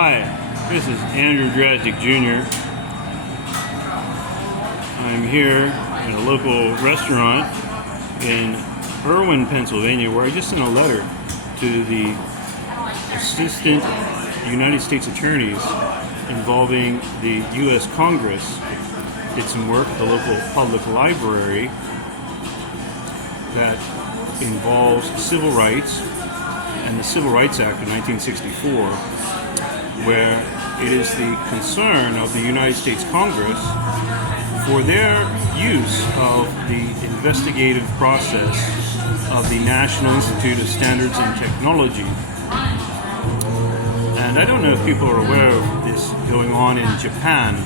Hi, this is Andrew Drastic Jr. I'm here at a local restaurant in Irwin, Pennsylvania, where I just sent a letter to the Assistant United States Attorneys involving the U.S. Congress. Did some work at the local public library that involves civil rights and the Civil Rights Act of 1964, where it is the concern of the United States Congress for their use of the investigative process of the National Institute of Standards and Technology. And I don't know if people are aware of this going on in Japan,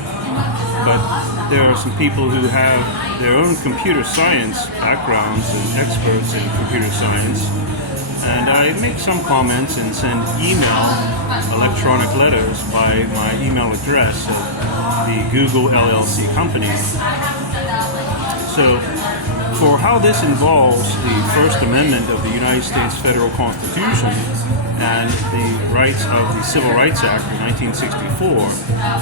but there are some people who have their own computer science backgrounds and experts in computer science. And I make some comments and send electronic letters by my email address of the Google LLC company. So, for how this involves the First Amendment of the United States Federal Constitution and the rights of the Civil Rights Act of 1964,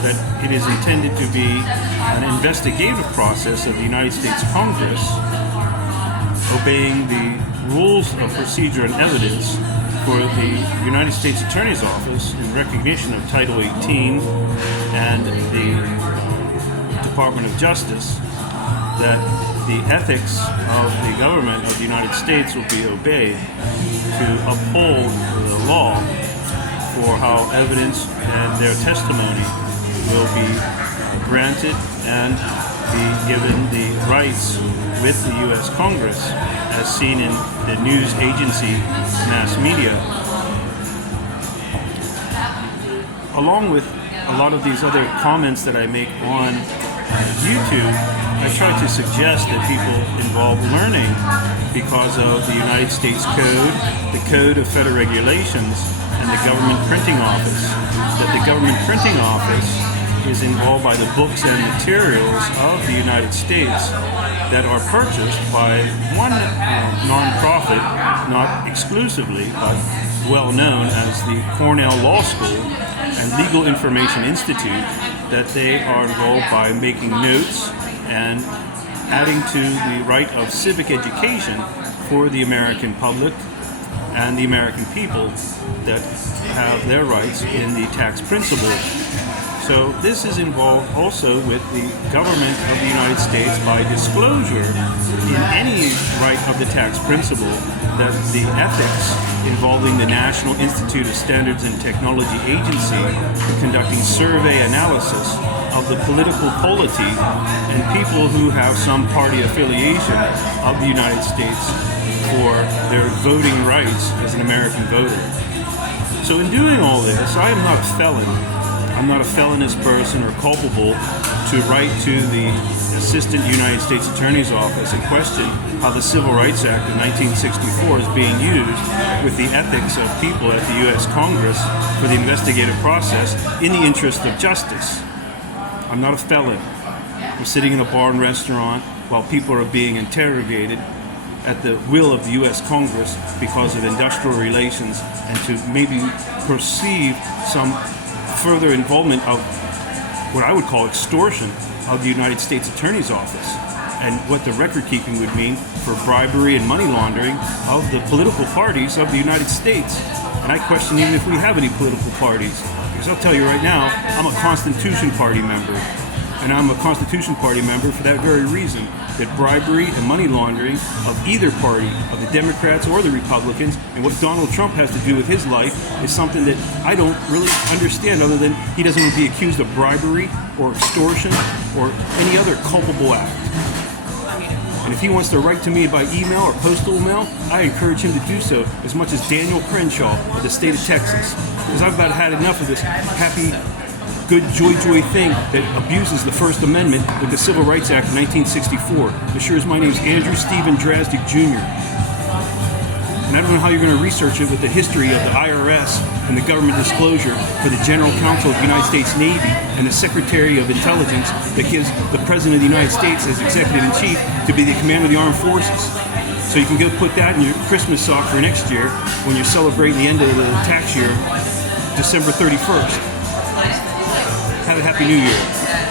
that it is intended to be an investigative process of the United States Congress obeying the rules of procedure and evidence for the United States Attorney's Office in recognition of Title 18 and the Department of Justice, that the ethics of the government of the United States will be obeyed to uphold the law for how evidence and their testimony will be granted and be given the rights with the U.S. Congress, as seen in the news agency mass media. Along with a lot of these other comments that I make on YouTube, I try to suggest that people involve learning because of the United States Code, the Code of Federal Regulations, and the Government Printing Office. That the Government Printing Office is involved by the books and materials of the United States that are purchased by one nonprofit, not exclusively, but well known as the Cornell Law School and Legal Information Institute, that they are involved by making notes and adding to the right of civic education for the American public and the American people that have their rights in the tax principle. So this is involved also with the government of the United States by disclosure in any right of the tax principle that the ethics involving the National Institute of Standards and Technology Agency conducting survey analysis of the political polity and people who have some party affiliation of the United States for their voting rights as an American voter. So in doing all this, I am not a felon. I'm not a felonious person or culpable to write to the Assistant United States Attorney's Office and question how the Civil Rights Act of 1964 is being used with the ethics of people at the U.S. Congress for the investigative process in the interest of justice. I'm not a felon. I'm sitting in a bar and restaurant while people are being interrogated at the will of the U.S. Congress because of industrial relations and to maybe perceive some further involvement of what I would call extortion of the United States Attorney's Office, and what the record keeping would mean for bribery and money laundering of the political parties of the United States. And I question even if we have any political parties, because I'll tell you right now, I'm a Constitution Party member, and I'm a Constitution Party member for that very reason, that bribery and money laundering of either party, of the Democrats or the Republicans, and what Donald Trump has to do with his life is something that I don't really understand, other than he doesn't want to be accused of bribery or extortion or any other culpable act. And if he wants to write to me by email or postal mail, I encourage him to do so, as much as Daniel Crenshaw of the state of Texas, because I've about had enough of this happy, good joy thing that abuses the First Amendment with the Civil Rights Act of 1964. As sure as my name is Andrew Stephen Drastic Jr. And I don't know how you're going to research it with the history of the IRS and the government disclosure for the General Counsel of the United States Navy and the Secretary of Intelligence that gives the President of the United States as Executive-in-Chief to be the Commander of the Armed Forces. So you can go put that in your Christmas sock for next year when you're celebrating the end of the tax year, December 31st. have a happy New Year.